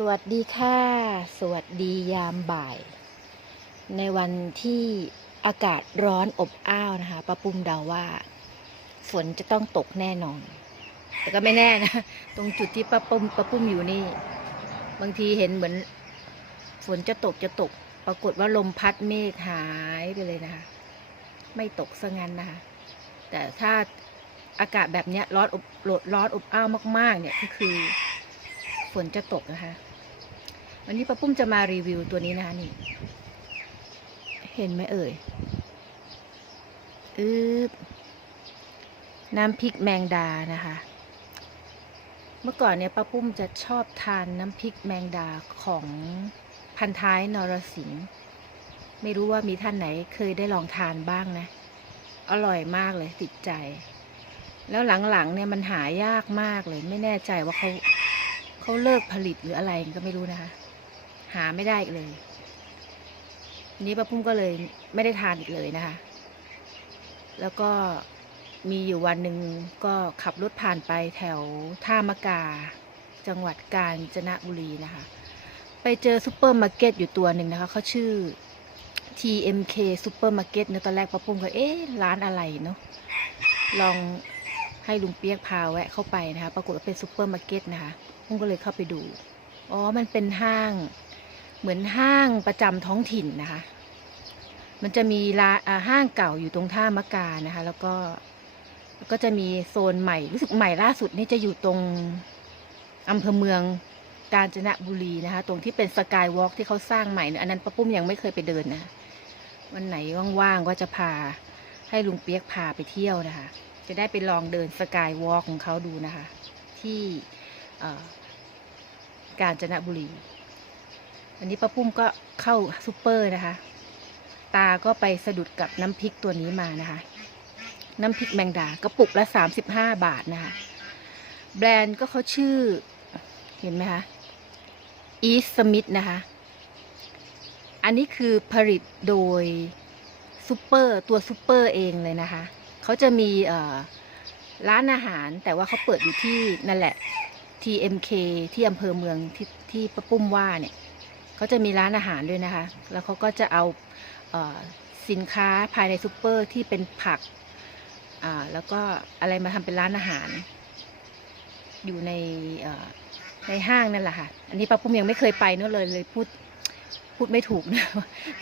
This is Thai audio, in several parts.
สวัสดีค่ะ สวัสดียามบ่าย ในวันที่อากาศร้อนอบอ้าวนะคะป้าปุ้มเดาว่า ฝนจะต้องตกแน่นอน แต่ก็ไม่แน่นะ ตรงจุดที่ป้าปุ้มป้าปุ้มอยู่นี่ บางทีเห็นเหมือน ฝนจะตกจะตก ปรากฏว่าลมพัดเมฆหายไปเลยนะคะ ไม่ตกซะงั้นนะคะ แต่ถ้าอากาศแบบนี้ร้อนอบร้อนอบอ้าวมาก ๆ เนี่ยก็คือฝนจะตกนะคะ วันนี้ป้าปุ้มจะมารีวิวตัวนี้นะคะนี่ เห็นไหมเอ่ยอืบน้ำพริกแมงดานะคะ เมื่อก่อนเนี่ยป้าปุ้มจะชอบทานน้ำพริกแมงดาของพันท้ายนรสิงห์ไม่รู้ว่ามีท่านไหนเคยได้ลองทานบ้างนะ อร่อยมากเลยติดใจ แล้วหลังๆเนี่ยมันหายากมากเลย ไม่แน่ใจว่าเขาเขาเลิกผลิตหรืออะไรก็ไม่รู้นะคะ หาไม่ได้อีกเลยนี้ป้าปุ้มก็เลยไม่ได้ทานอีกเลยนะคะ แล้วก็มีอยู่วันหนึ่งก็ขับรถผ่านไปแถวท่ามะกา จังหวัดกาญจนบุรีนะคะ ไปเจอซูเปอร์มาร์เก็ตอยู่ตัวหนึ่งนะคะเขาชื่อ TMK ซูเปอร์มาร์เก็ตเนะตอนแรกป้าปุ้มก็เอ๊ะร้านอะไรเนาะลองให้ลุงเปียกพาแวะเข้าไปนะคะ ปรากฏว่าเป็นซูเปอร์มาร์เก็ตนะคะปุ้มก็เลยเข้าไปดู อ๋อ มันเป็นห้าง เหมือนห้างประจำท้องถิ่นนะคะ มันจะมีร้านห้างเก่าอยู่ตรงท่ามะกานะคะ แล้วก็แล้วก็จะมีโซนใหม่รู้สึกใหม่ล่าสุดนี่จะอยู่ตรงอำเภอเมืองกาญจนบุรีนะคะ ตรงที่เป็นสกายวอล์กที่เขาสร้างใหม่เนี่ยอันนั้นป้าปุ้มยังไม่เคยไปเดินนะวันไหนว่างๆก็จะพาให้ลุงเปียกพาไปเที่ยวนะคะ จะได้ไปลองเดินสกายวอล์กของเขาดูนะคะ ที่เอ่อกาญจนบุรี วันนี้ป้าปุ้มก็เข้าซูเปอร์นะคะ ตาก็ไปสะดุดกับน้ำพริกตัวนี้มานะคะ น้ำพริกแมงดากระปุกละสามสิบห้าบาทนะคะ แบรนด์ก็เขาชื่อ เห็นไหมคะอีสมิธนะคะ อันนี้คือผลิตโดยซูเปอร์ตัวซูเปอร์เองเลยนะคะ เขาจะมีร้านอาหารแต่ว่าเขาเปิดอยู่ที่นั่นแหละ TMK ที่อำเภอเมืองที่ที่ป้าปุ้มว่าเนี่ย เขาจะมีร้านอาหารด้วยนะคะ แล้วเขาก็จะเอาเออสินค้าภายในซูเปอร์ที่เป็นผักแล้วก็อะไรมาทำเป็นร้านอาหาร อยู่ในในห้างนั่นแหละค่ะ อันนี้ป้าปุ้มยังไม่เคยไปเนอะเลยเลยพูดพูดไม่ถูกนะ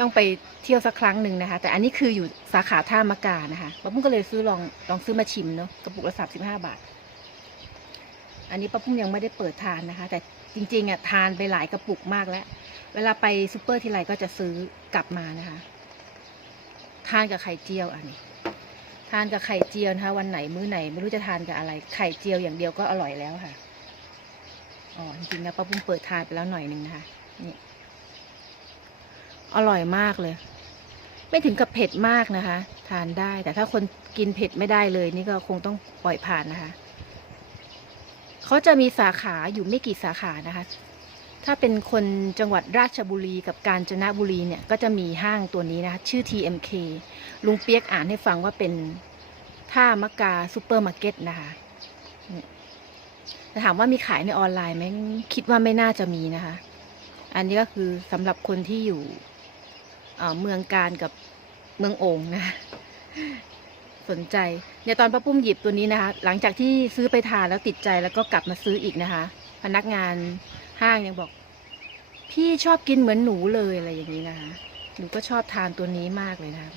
ต้องไปเที่ยวสักครั้งหนึ่งนะคะ แต่อันนี้คืออยู่สาขาท่ามะกานะคะป้าปุ้มก็เลยซื้อลองลองซื้อมาชิมเนาะกระปุกละสามสิบห้าบาท อันนี้ป้าปุ้มยังไม่ได้เปิดทานนะคะ แต่จริงๆอะทานไปหลายกระปุกมากแล้ว เวลาไปซูเปอร์ทีไรก็จะซื้อกลับมานะคะ ทานกับไข่เจียวอันนี้ ทานกับไข่เจียวนะคะ วันไหนมื้อไหน ไม่รู้จะทานกับอะไร ไข่เจียวอย่างเดียวก็อร่อยแล้วค่ะอ๋อจริงๆนะป้าปุ้มเปิดทานไปแล้วหน่อยหนึ่งนะคะนี่อร่อยมากเลย ไม่ถึงกับเผ็ดมากนะคะ ทานได้ แต่ถ้าคนกินเผ็ดไม่ได้เลย นี่ก็คงต้องปล่อยผ่านนะคะเขาจะมีสาขาอยู่ไม่กี่สาขานะคะ ถ้าเป็นคนจังหวัดราชบุรีกับกาญจนบุรีเนี่ยก็จะมีห้างตัวนี้นะคะชื่อ TMK ลุงเปียกอ่านให้ฟังว่าเป็นท่ามะกาซูเปอร์มาร์เก็ตนะคะนี่แต่ถามว่ามีขายในออนไลน์ไหมคิดว่าไม่น่าจะมีนะคะ อันนี้ก็คือสำหรับคนที่อยู่เเมืองการกับเมืองโอ่งนะคะสนใจเนี่ยตอนป้าปุ้มหยิบตัวนี้นะคะ หลังจากที่ซื้อไปทานแล้วติดใจแล้วก็กลับมาซื้ออีกนะคะ พนักงาน ห้างยังบอก พี่ชอบกินเหมือนหนูเลยอะไรอย่างนี้นะคะหนูก็ชอบทานตัวนี้มากเลยนะคะ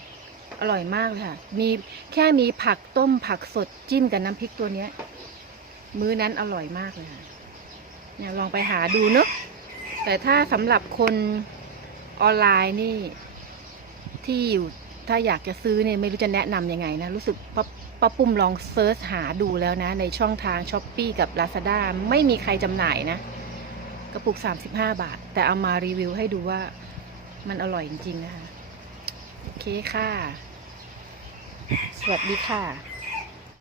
อร่อยมากเลยค่ะ มีแค่มีผักต้มผักสดจิ้มกับน้ำพริกตัวเนี้ย มื้อนั้นอร่อยมากเลยค่ะเนี่ยลองไปหาดูเนอะแต่ถ้าสำหรับคนออนไลน์นี่ ที่อยู่ถ้าอยากจะซื้อเนี่ยไม่รู้จะแนะนำยังไงนะ รู้สึกป้าป้าปุ้มลองเซิร์ชหาดูแล้วนะ ในช่องทางช้อปปีกับ Lazada ไม่มีใครจำหน่ายนะ กระปุก 35 บาท แต่เอามารีวิวให้ดูว่ามันอร่อยจริงๆนะคะ โอเคค่ะ สวัสดีค่ะ